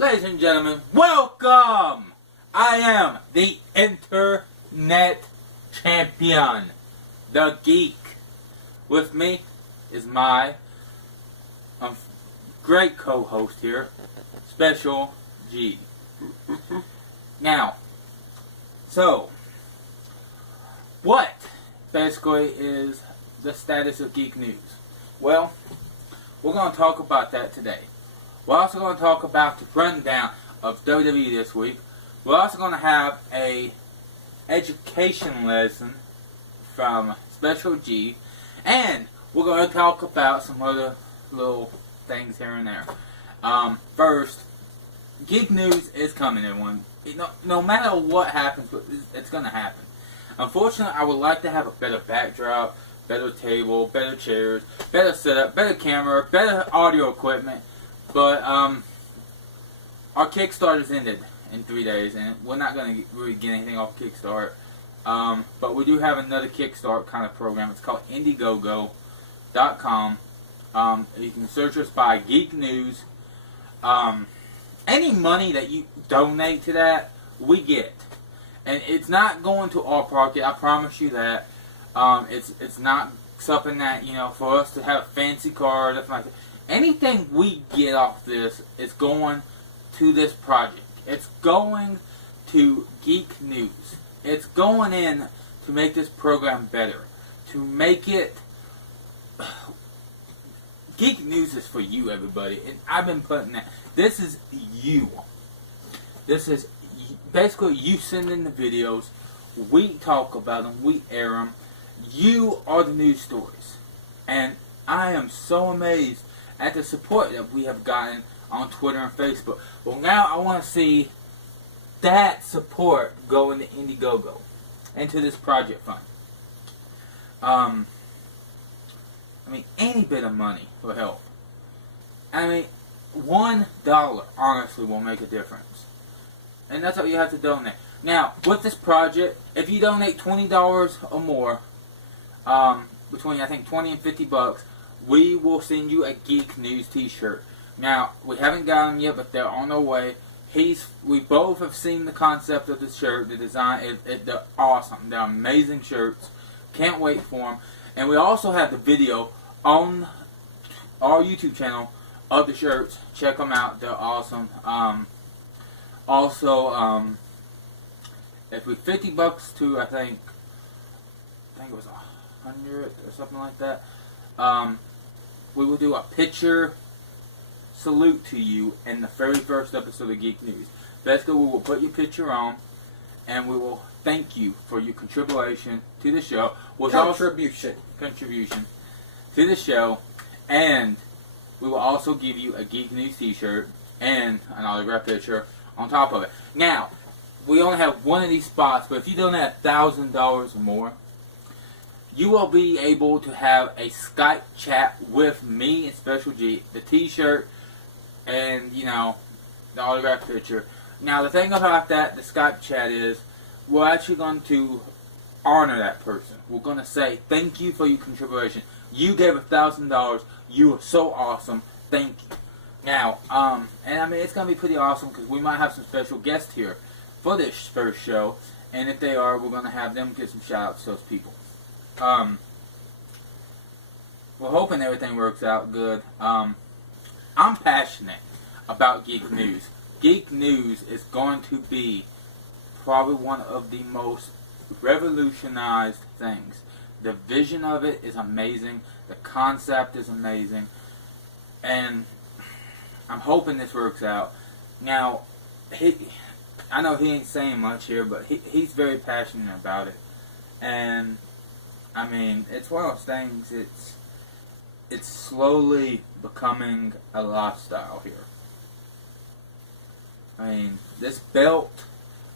Ladies and gentlemen, welcome! I am the Internet Champion, the Geek. With me is my great co-host here, Special G. Now, so, what basically is the status of Geek News? Well, we're going to talk about that today. We're also going to talk about the rundown of WWE this week. We're also going to have a education lesson from Special G, and we're going to talk about some other little things here and there. First, Geek News is coming, everyone. No matter what happens, it's going to happen. Unfortunately, I would like to have a better backdrop, better table, better chairs, better setup, better camera, better audio equipment. But our Kickstarter's ended in 3 days, and we're not going to really get anything off Kickstarter. But we do have another Kickstart kind of program. It's called Indiegogo.com. You can search us by Geek News. Any money that you donate to that, we get. And it's not going to our pocket, I promise you that. It's not something that, for us to have a fancy car or nothing like that. Anything we get off this is going to this project. It's going to Geek News. It's going in to make this program better. To make it... Geek News is for you, everybody. And I've been putting that... This is you. This is basically you send in the videos. We talk about them. We air them. You are the news stories. And I am so amazed at the support that we have gotten on Twitter and Facebook. Well, now I want to see that support go into Indiegogo, into this project fund. Any bit of money will help. $1 honestly will make a difference. And that's what you have to donate. Now, with this project, if you donate $20 or more, between I think $20 and $50, we will send you a Geek News t-shirt. Now, we haven't got them yet, but they're on their way. We both have seen the concept of the shirt, the design. They're awesome. They're amazing shirts. Can't wait for them. And we also have the video on our YouTube channel of the shirts. Check them out. They're awesome. If we $50 to I think it was 100 or something like that. We will do a picture salute to you in the very first episode of Geek News. Basically, we will put your picture on, and we will thank you for your contribution to the show. Contribution to the show, and we will also give you a Geek News t-shirt and an autograph picture on top of it. Now, we only have one of these spots, but if you donate $1,000 or more, you will be able to have a Skype chat with me and Special G, the t-shirt, and, the autograph picture. Now, the thing about that, the Skype chat is, we're actually going to honor that person. We're going to say, thank you for your contribution. You gave $1,000. You are so awesome. Thank you. Now, it's going to be pretty awesome because we might have some special guests here for this first show. And if they are, we're going to have them get some shout-outs to those people. We're hoping everything works out good. I'm passionate about Geek News. Geek News is going to be probably one of the most revolutionized things. The vision of it is amazing. The concept is amazing. And I'm hoping this works out. Now, I know he ain't saying much here, but he's very passionate about it. And it's one of those things, it's slowly becoming a lifestyle here. This belt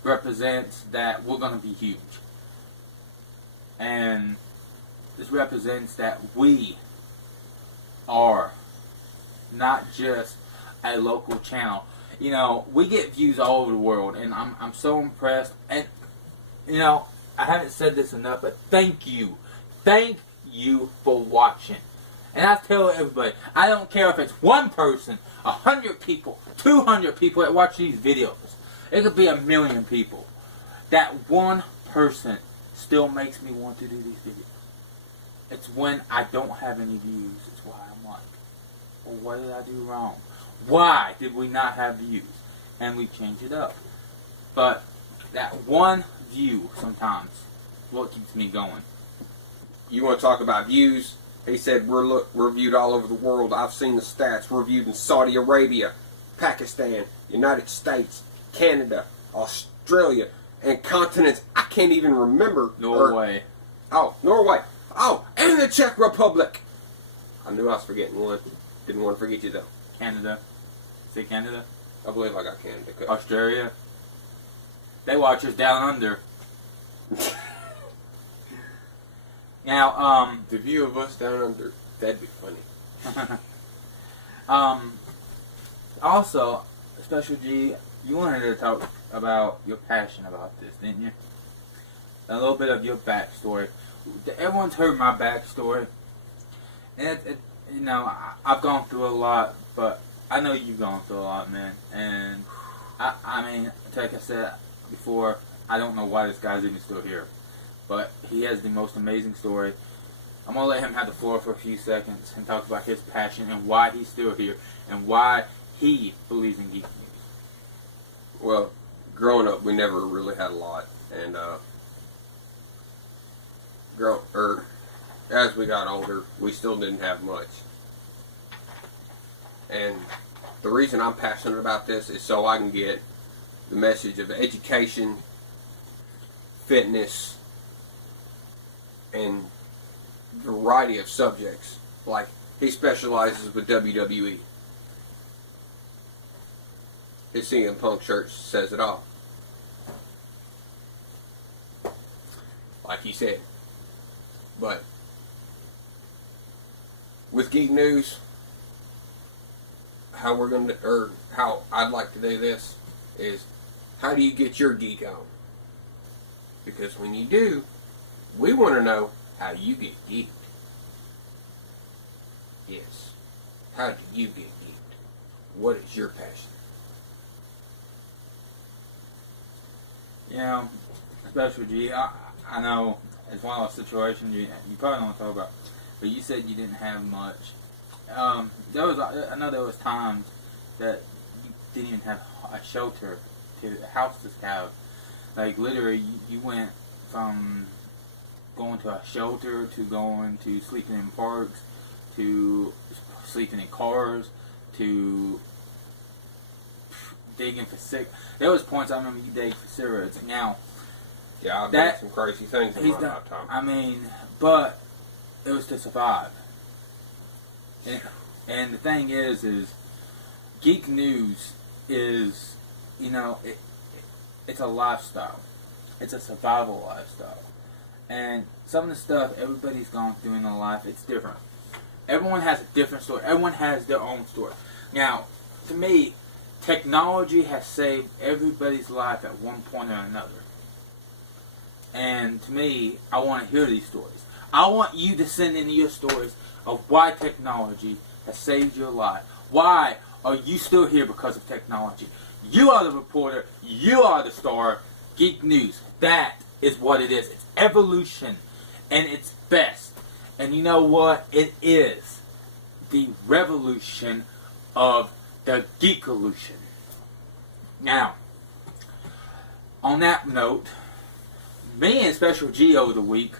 represents that we're going to be huge. And this represents that we are not just a local channel. We get views all over the world, and I'm so impressed. And, I haven't said this enough, but thank you. Thank you for watching. And I tell everybody, I don't care if it's one person, 100 people, 200 people that watch these videos. It could be 1,000,000 people. That one person still makes me want to do these videos. It's when I don't have any views. It's why I'm like, well, what did I do wrong? Why did we not have views? And we change it up. But that one view sometimes is what keeps me going. You want to talk about views? He said we're viewed all over the world. I've seen the stats. We're viewed in Saudi Arabia, Pakistan, United States, Canada, Australia, and continents I can't even remember. Norway. Norway. Oh, and the Czech Republic. I knew I was forgetting one. Didn't want to forget you though. Canada. Say Canada? I believe I got Canada. Australia. They watch us down under. Now, the view of us down under, that'd be funny. Also, Special G, you wanted to talk about your passion about this, didn't you? A little bit of your backstory. Everyone's heard my backstory. And, you know, I've gone through a lot, but I know you've gone through a lot, man. And, I mean, like I said before, I don't know why this guy's even still here. But he has the most amazing story. I'm going to let him have the floor for a few seconds and talk about his passion and why he's still here and why he believes in Geek News. Well, growing up, we never really had a lot. And as we got older, we still didn't have much. And the reason I'm passionate about this is so I can get the message of education, fitness, and variety of subjects. Like, he specializes with WWE. His CM Punk shirt says it all. Like he said. But with Geek News, how I'd like to do this is, how do you get your geek on? Because when you do, we want to know how you get geeked. Yes. How do you get geeked? What is your passion? You know, Special G, I know it's one of those situations you probably don't want to talk about, but you said you didn't have much. I know there was times that you didn't even have a shelter, a house to have. Like, literally, you went from going to a shelter to going to sleeping in parks to sleeping in cars to digging for There was points I remember you digging for cigarettes. Now, yeah, I've done some crazy things in my lifetime. I mean, but it was to survive. And the thing is Geek News is, you know, it's a lifestyle. It's a survival lifestyle. And some of the stuff everybody's gone through in their life, it's different. Everyone has a different story. Everyone has their own story. Now, to me, technology has saved everybody's life at one point or another. And to me, I want to hear these stories. I want you to send in your stories of why technology has saved your life. Why are you still here because of technology? You are the reporter. You are the star. Geek News. That is what it is. It's evolution. And it's best. And you know what? It is the revolution of the geek-elution. Now, on that note, me and Special G over the week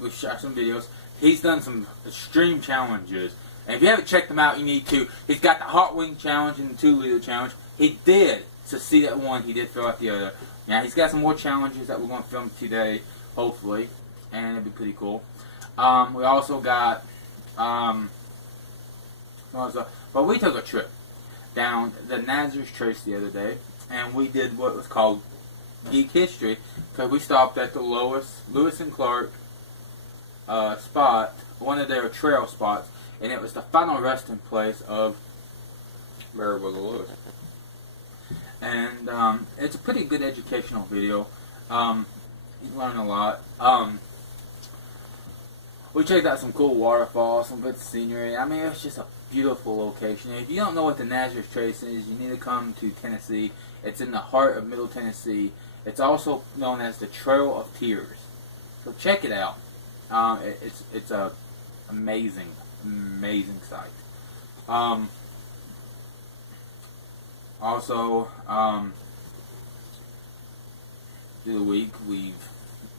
we've shot some videos. He's done some extreme challenges. And if you haven't checked them out, you need to. He's got the Hot Wing Challenge and the 2-liter challenge. He did succeed at one. He did fill out the other. Now, he's got some more challenges that we're going to film today, hopefully. And it'll be pretty cool. We also got, but we took a trip down the Nazareth Trace the other day, and we did what was called Geek History, because we stopped at the Lewis and Clark spot, one of their trail spots, and it was the final resting place of Meriwether Lewis. And it's a pretty good educational video. You learn a lot. we checked out some cool waterfalls, some good scenery. I mean, it's just a beautiful location. If you don't know what the Nazareth Trace is, you need to come to Tennessee. It's in the heart of Middle Tennessee. It's also known as the Trail of Tears. So check it out. It's a amazing sight. Also, through the week we've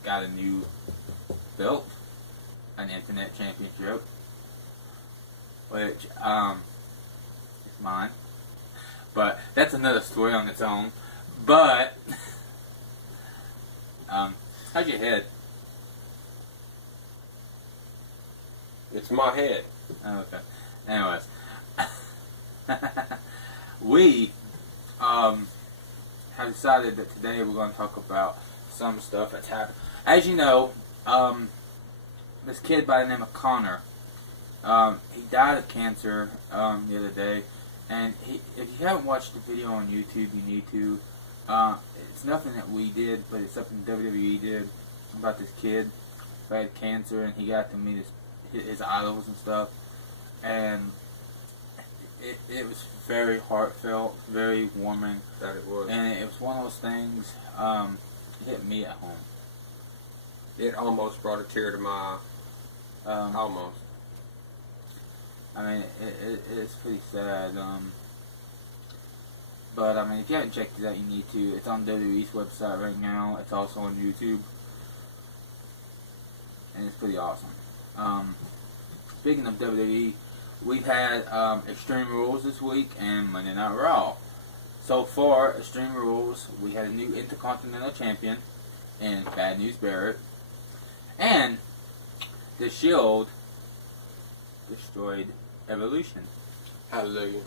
got a new belt, an internet championship, which is mine. But that's another story on its own. But how's your head? It's my head. Oh, okay. Anyways, we have decided that today we're going to talk about some stuff that's happened. As you know, this kid by the name of Connor, he died of cancer the other day. And if you haven't watched the video on YouTube, you need to. It's nothing that we did, but it's something WWE did about this kid who had cancer, and he got to meet his idols and stuff. And it was very heartfelt, very warming. That it was. And it was one of those things, it hit me at home. It almost brought a tear to my eye. Almost. I mean, it's pretty sad. But, I mean, if you haven't checked it out, you need to. It's on WWE's website right now. It's also on YouTube. And it's pretty awesome. Speaking of WWE, we've had Extreme Rules this week and Monday Night Raw. So far, Extreme Rules, we had a new Intercontinental Champion in Bad News Barrett. And The Shield destroyed Evolution. Hallelujah.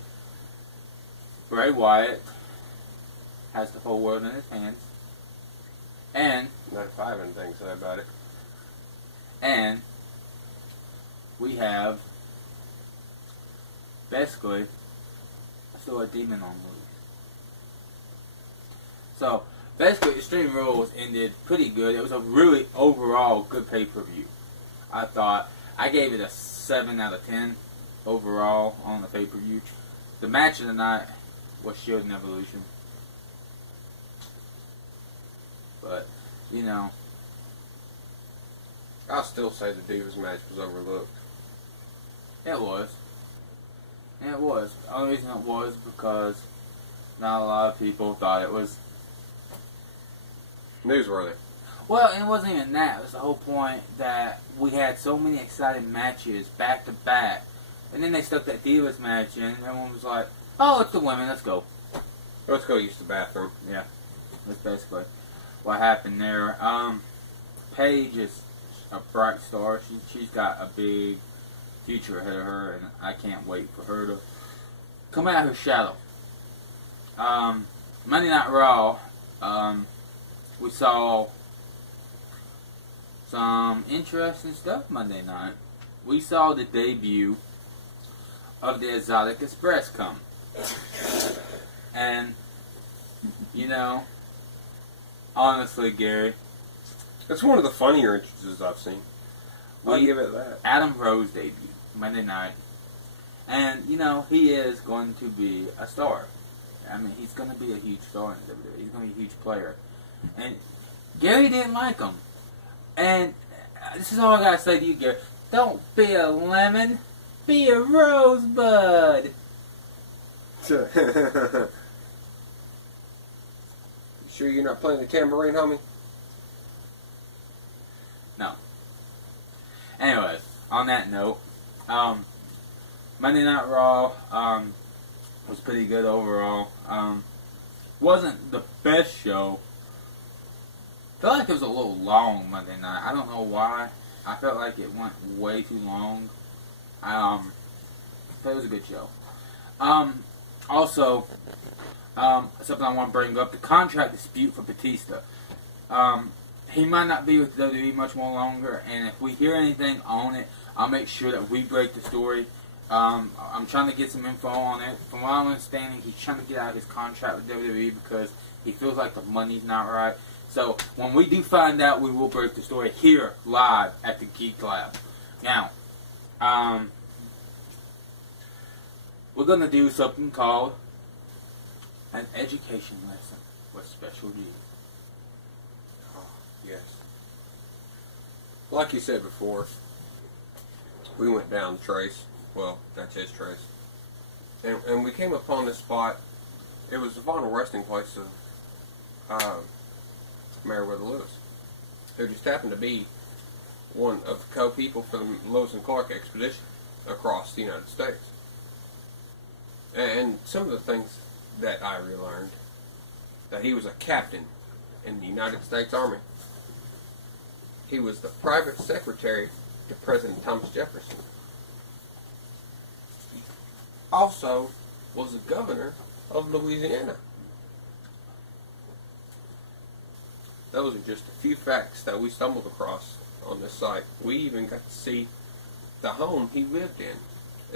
Bray Wyatt has the whole world in his hands. And Not if I have anything to say about it. And we have basically still a demon on loose. So basically, Extreme Rules ended pretty good. It was a really overall good pay-per-view. I thought I gave it a 7 out of 10 overall on the pay-per-view. The match of the night was Shield and Evolution. But you know, I'll still say the Divas match was overlooked. it was. And it was. The only reason it was because not a lot of people thought it was. Newsworthy. Well, it wasn't even that. It was the whole point that we had so many exciting matches back to back. And then they stuck that Divas match in, and everyone was like, oh, it's the women, let's go. Let's go use the bathroom. Yeah. That's basically what happened there. Paige is a bright star. She's got a big future ahead of her, and I can't wait for her to come out of her shadow. Monday Night Raw, we saw some interesting stuff Monday night. We saw the debut of the Exotic Express come. And, you know, honestly, Gary, It's one of the funnier entrances I've seen. I'll give it that. Adam Rose debuted Monday night. And, you know, he is going to be a star. I mean, he's going to be a huge star in WWE. He's going to be a huge player. And Gary didn't like him. And this is all I got to say to you, Gary. Don't be a lemon. Be a rosebud. You sure you're not playing the tambourine, homie? No. Anyways, on that note, Monday Night Raw was pretty good overall. Wasn't the best show. Felt like it was a little long Monday night. I don't know why. I felt like it went way too long. But it was a good show. Also, something I want to bring up, the contract dispute for Batista. He might not be with WWE much more longer, and if we hear anything on it, I'll make sure that we break the story. I'm trying to get some info on it. From what I'm understanding, he's trying to get out of his contract with WWE because he feels like the money's not right. So when we do find out, we will break the story here live at the Geek Lab. Now, we're gonna do something called an education lesson with Special G. Oh, yes. Like you said before, we went down the trace. Well, that's his trace. And we came upon this spot. It was the final resting place of Meriwether Lewis, who just happened to be one of the co-people for the Lewis and Clark expedition across the United States. And some of the things that I relearned, that he was a captain in the United States Army. He was the private secretary to President Thomas Jefferson. Also was the governor of Louisiana. Those are just a few facts that we stumbled across on this site. We even got to see the home he lived in.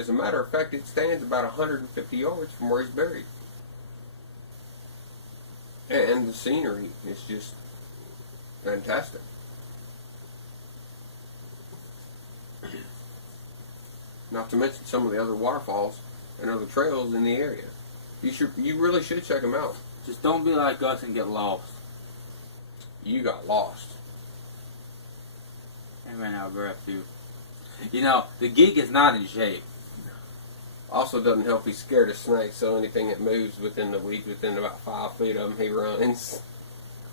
As a matter of fact, it stands about 150 yards from where he's buried. And the scenery is just fantastic. Not to mention some of the other waterfalls and other trails in the area. You really should check them out. Just don't be like us and get lost. You got lost. And ran out of breath too. You know, the Geek is not in shape. Also doesn't help he's scared of snakes, so anything that moves within the week, within about 5 feet of him, he runs.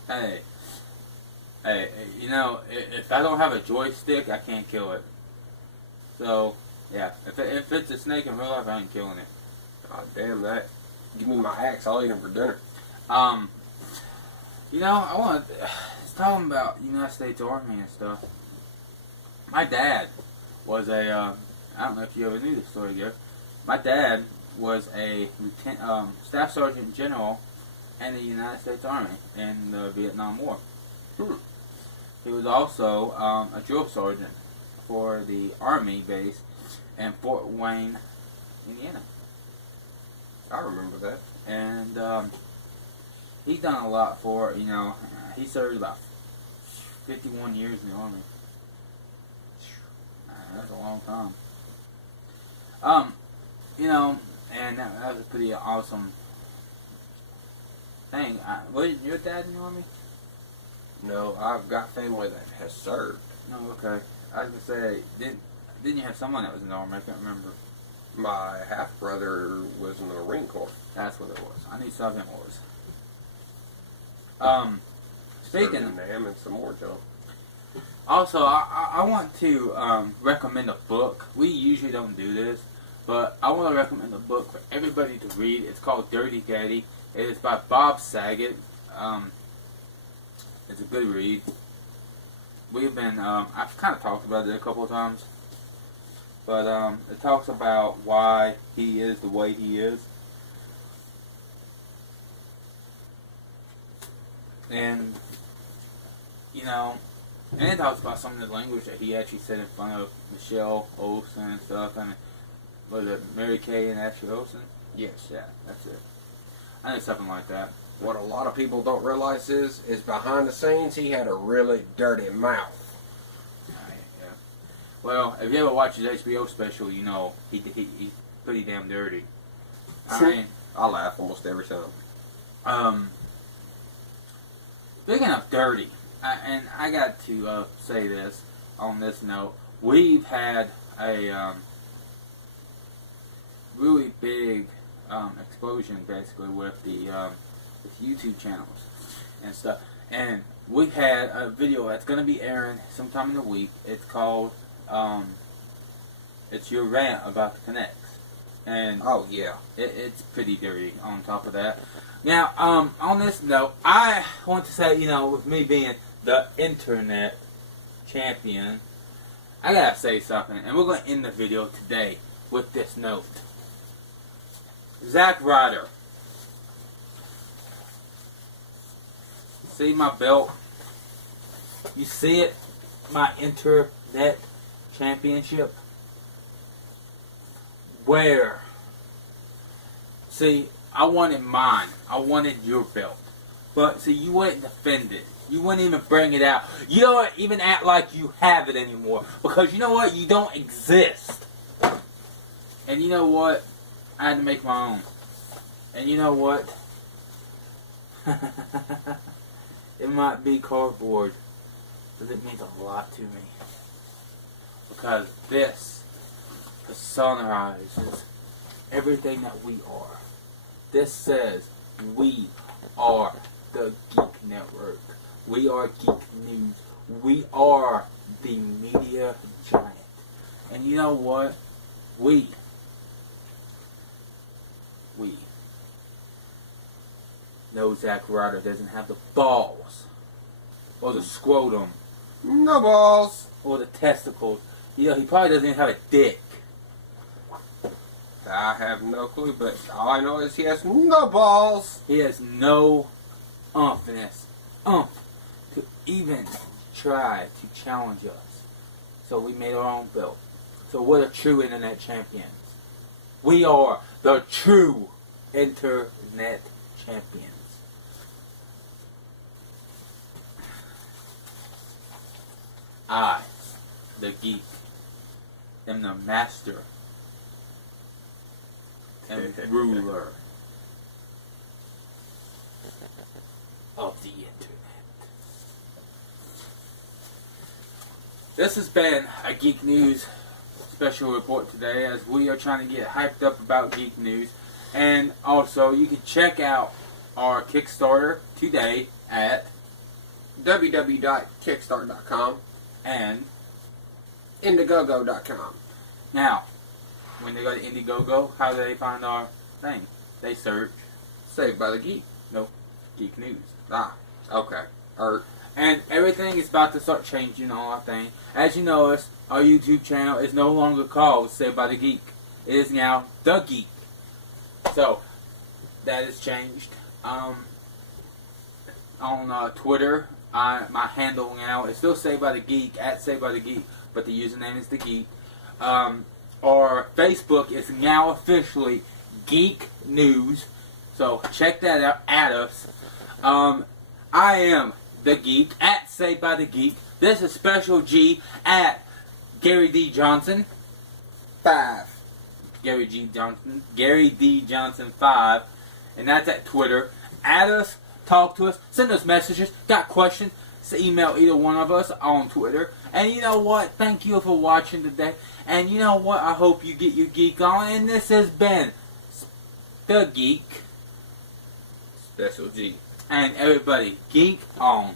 Hey, you know, if I don't have a joystick, I can't kill it. So, yeah, if it's a snake in real life, I ain't killing it. Oh, damn that. Give me my axe, I'll eat him for dinner. You know, I was talking about United States Army and stuff. My dad was I don't know if you ever knew this story, Gary. My dad was a staff sergeant general in the United States Army in the Vietnam War. He was also a drill sergeant for the Army base in Fort Wayne, Indiana. I remember that. And he's done a lot for, you know, he served about 51 years in the Army. That's a long time. You know, and that was a pretty awesome thing. Was your dad in the Army? No, I've got family that has served. No, okay. I was gonna say, didn't you have someone that was in the Army? I can't remember. My half brother was in the Marine Corps. That's what it was. I knew something was. Speaking of Nam and some more, Joe. Also, I want to recommend a book. We usually don't do this, but I want to recommend a book for everybody to read. It's called Dirty Getty. It is by Bob Saget. It's a good read. We've been, I've kind of talked about it a couple of times, but it talks about why he is the way he is. And, you know, and it talks about some of the language that he actually said in front of Michelle Olsen and stuff. And was it Mary Kay and Ashley Olsen? Yes. Yeah, that's it. I know something like that. What a lot of people don't realize is behind the scenes he had a really dirty mouth. Yeah. Well, if you ever watch his HBO special, you know he's pretty damn dirty. I mean, I laugh almost every time. Speaking of dirty, and I got to say this on this note, we've had a really big explosion basically with the YouTube channels and stuff. And we had a video that's going to be airing sometime in the week. It's called it's your rant about the Connects. And oh yeah, it's pretty dirty on top of that. Now, on this note, I want to say, you know, with me being the internet champion, I gotta say something, and we're gonna end the video today with this note. Zack Ryder. See my belt? You see it? My internet championship? Where? See, I wanted mine. I wanted your belt. But, see, you wouldn't defend it. You wouldn't even bring it out. You don't even act like you have it anymore. Because you know what? You don't exist. And you know what? I had to make my own. And you know what? It might be cardboard, but it means a lot to me. Because this personalizes everything that we are. This says we are the Geek Network. We are Geek News. We are the media giant. And you know what? We know Zack Ryder doesn't have the balls or the scrotum. No balls. Or the testicles. You know, he probably doesn't even have a dick. I have no clue, but all I know is he has no balls. He has no umphness to even try to challenge us. So we made our own belt. So we're the true internet champions. We are the true internet champions. I, the geek, am the master and ruler of the internet. This has been a Geek News special report today, as we are trying to get hyped up about Geek News. And also, you can check out our Kickstarter today at www.kickstarter.com and Indiegogo.com. Now, when they go to Indiegogo, how do they find our thing? They search Saved by the Geek. No, Geek News. Ah, okay. And everything is about to start changing on our thing. As you notice, our YouTube channel is no longer called Saved by the Geek. It is now The Geek. So, that has changed. On Twitter, my handle now is still Saved by the Geek, at Saved by the Geek, but the username is The Geek. Our Facebook is now officially Geek News, so check that out at us. I am The Geek, at Saved by the Geek. This is Special G, at Gary D. Johnson. 5. Gary D. Johnson 5, and that's at Twitter. Add us, talk to us, send us messages, got questions, email either one of us on Twitter. And you know what? Thank you for watching today. And you know what? I hope you get your geek on. And this has been The Geek. Special G. And everybody, geek on.